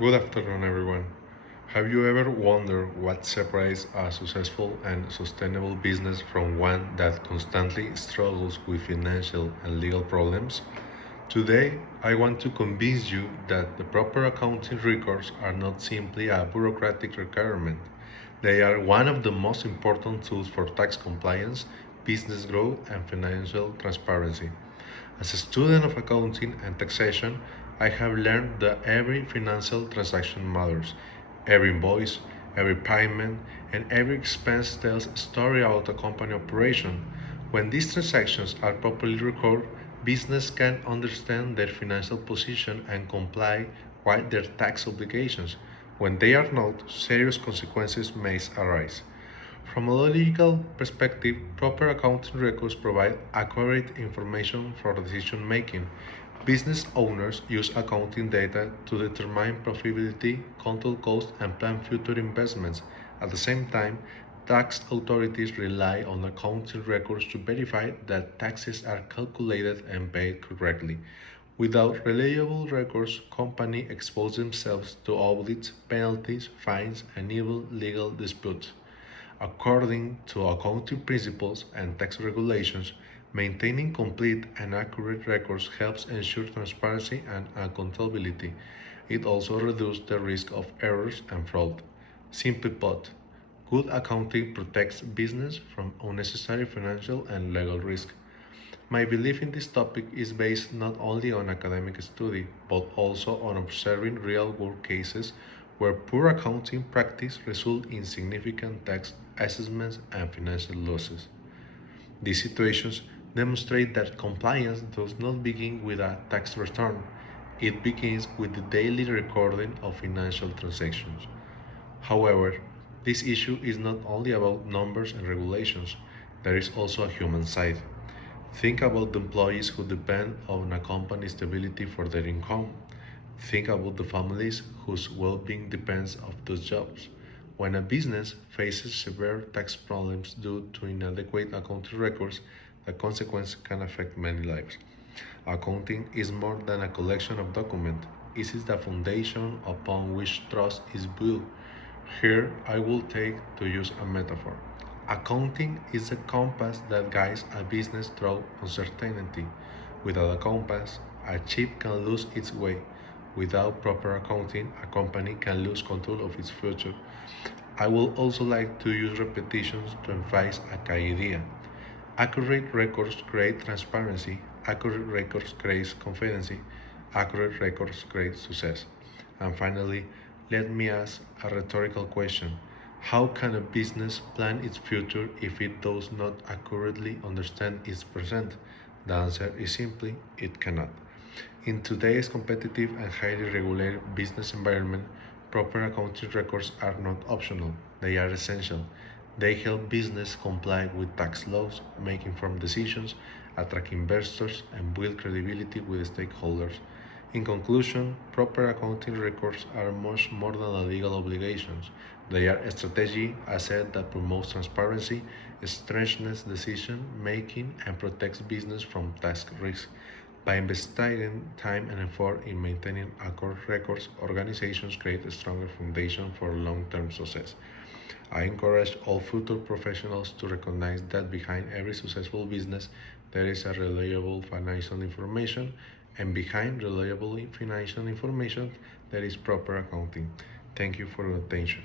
Good afternoon, everyone. Have you ever wondered what separates a successful and sustainable business from one that constantly struggles with financial and legal problems? Today, I want to convince you that the proper accounting records are not simply a bureaucratic requirement. They are one of the most important tools for tax compliance, business growth, and financial transparency. As a student of accounting and taxation, I have learned that every financial transaction matters. Every invoice, every payment, and every expense tells a story about a company operation. When these transactions are properly recorded, business can understand their financial position and comply with their tax obligations. When they are not, serious consequences may arise. From a legal perspective, proper accounting records provide accurate information for decision making. Business owners use accounting data to determine profitability, control costs, and plan future investments. At the same time, tax authorities rely on accounting records to verify that taxes are calculated and paid correctly. Without reliable records, companies expose themselves to audits, penalties, fines, and even legal disputes. According to accounting principles and tax regulations, maintaining complete and accurate records helps ensure transparency and accountability. It also reduces the risk of errors and fraud. Simply put, good accounting protects business from unnecessary financial and legal risk. My belief in this topic is based not only on academic study, but also on observing real-world cases where poor accounting practice result in significant tax assessments and financial losses. These situations demonstrate that compliance does not begin with a tax return. It begins with the daily recording of financial transactions. However, this issue is not only about numbers and regulations, there is also a human side. Think about the employees who depend on a company's stability for their income. Think about the families whose well-being depends on those jobs. When a business faces severe tax problems due to inadequate accounting records, the consequence can affect many lives. Accounting is more than a collection of documents. It is the foundation upon which trust is built. Here I will take to use a metaphor. Accounting is a compass that guides a business through uncertainty. Without a compass, a ship can lose its way. Without proper accounting, a company can lose control of its future. I would also like to use repetitions to emphasize a key idea. Accurate records create transparency, accurate records create confidence, accurate records create success. And finally, let me ask a rhetorical question. How can a business plan its future if it does not accurately understand its present? The answer is simply it cannot. In today's competitive and highly regulated business environment, proper accounting records are not optional, they are essential. They help business comply with tax laws, make informed decisions, attract investors, and build credibility with stakeholders. In conclusion, proper accounting records are much more than a legal obligations. They are a strategy asset that promotes transparency, strengthens decision making, and protects business from tax risk. By investing time and effort in maintaining accurate records, organizations create a stronger foundation for long-term success. I encourage all future professionals to recognize that behind every successful business there is a reliable financial information, and behind reliable financial information there is proper accounting. Thank you for your attention.